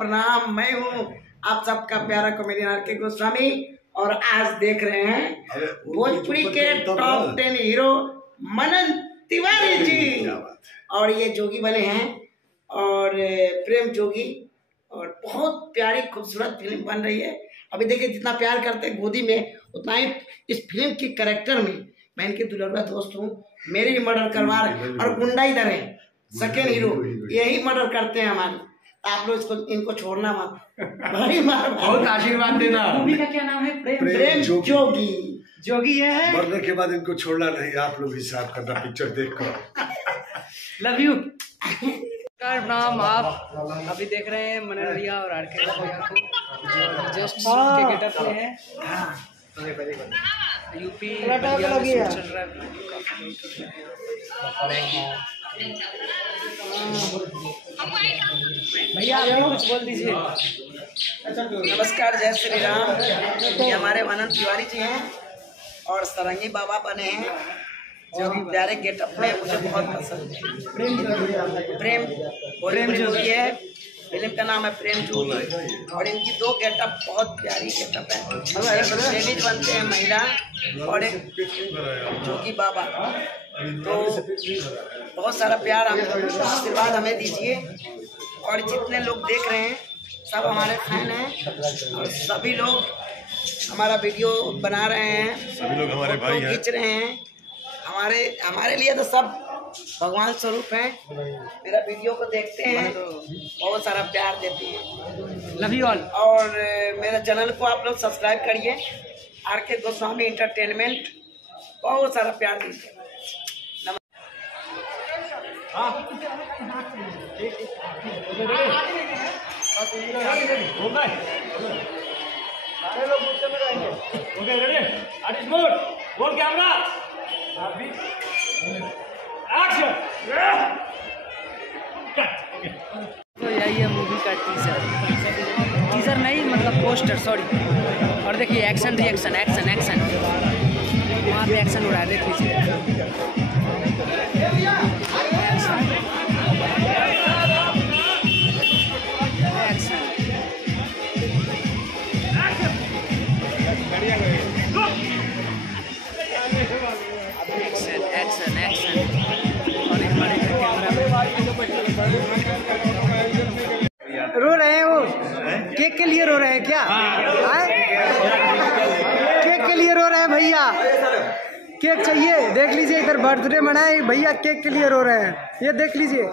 प्रणाम। मैं हूँ आप सबका प्यारा कॉमेडियन आर.के. गोस्वामी और आज देख रहे हैं भोजपुरी के टॉप 10 हीरो मनन तिवारी जी। और ये जोगी बने हैं और प्रेम जोगी, और बहुत प्यारी खूबसूरत फिल्म बन रही है। अभी देखिए जितना प्यार करते हैं गोदी में, उतना ही इस फिल्म के कैरेक्टर में मैं इनके दुलरुआ दोस्त हूँ। मेरे भी मर्डर करवा रहे हैं और गुंडा इधर है, सेकेंड हीरो यही मर्डर करते हैं हमारे। आप लोग इसको इनको छोड़ना मत, भारी मार बहुत आशीर्वाद देना। मूवी का क्या नाम है? प्रेम जोगी। जोगी ये है। मरने के बाद इनको छोड़ना नहीं, आप लोग हिसाब करना पिक्चर देखकर। Love you. नाम आप अभी देख रहे हैं मनन भैया और आर.के. को जस्ट के गेटअप में है। यूपी चल रहा भैया, आप कुछ बोल दीजिए। नमस्कार, जय श्री राम। ये हमारे मनन तिवारी जी हैं और सरंगी बाबा बने हैं जो प्यारे गेटअप में मुझे बहुत पसंद है। प्रेम जोगी है, फिल्म का नाम है प्रेम जोगी। और इनकी दो गेटअप बहुत प्यारी गेटअप है। एक लेडीज बनते हैं महिला और एक जोगी बाबा। तो बहुत सारा प्यार आशीर्वाद हमें दीजिए। और जितने लोग देख रहे हैं सब हमारे फैन हैं और सभी लोग हमारा वीडियो बना रहे हैं, सभी लोग हमारे भाई हैं, खींच रहे हैं। हमारे लिए तो सब भगवान स्वरूप हैं। मेरा वीडियो को देखते हैं तो बहुत सारा प्यार देते हैं। Love you all. और मेरे चैनल को आप लोग सब्सक्राइब करिए, आर.के. गोस्वामी एंटरटेनमेंट। बहुत सारा प्यार दीजिए। तो यही है मूवी का टीजर नहीं मतलब पोस्टर, सॉरी। और देखिए एक्शन रिएक्शन, एक्शन एक्शन वहाँ पे एक्शन हो रहा है, देख लीजिए। एक्शन एक्शन और एक बड़े रो रहे हैं वो केक के लिए रो रहे हैं क्या? केक के लिए रो रहे हैं भैया, केक चाहिए। देख लीजिए इधर बर्थडे मनाए भैया, केक के लिए रो रहे हैं, ये देख लीजिए।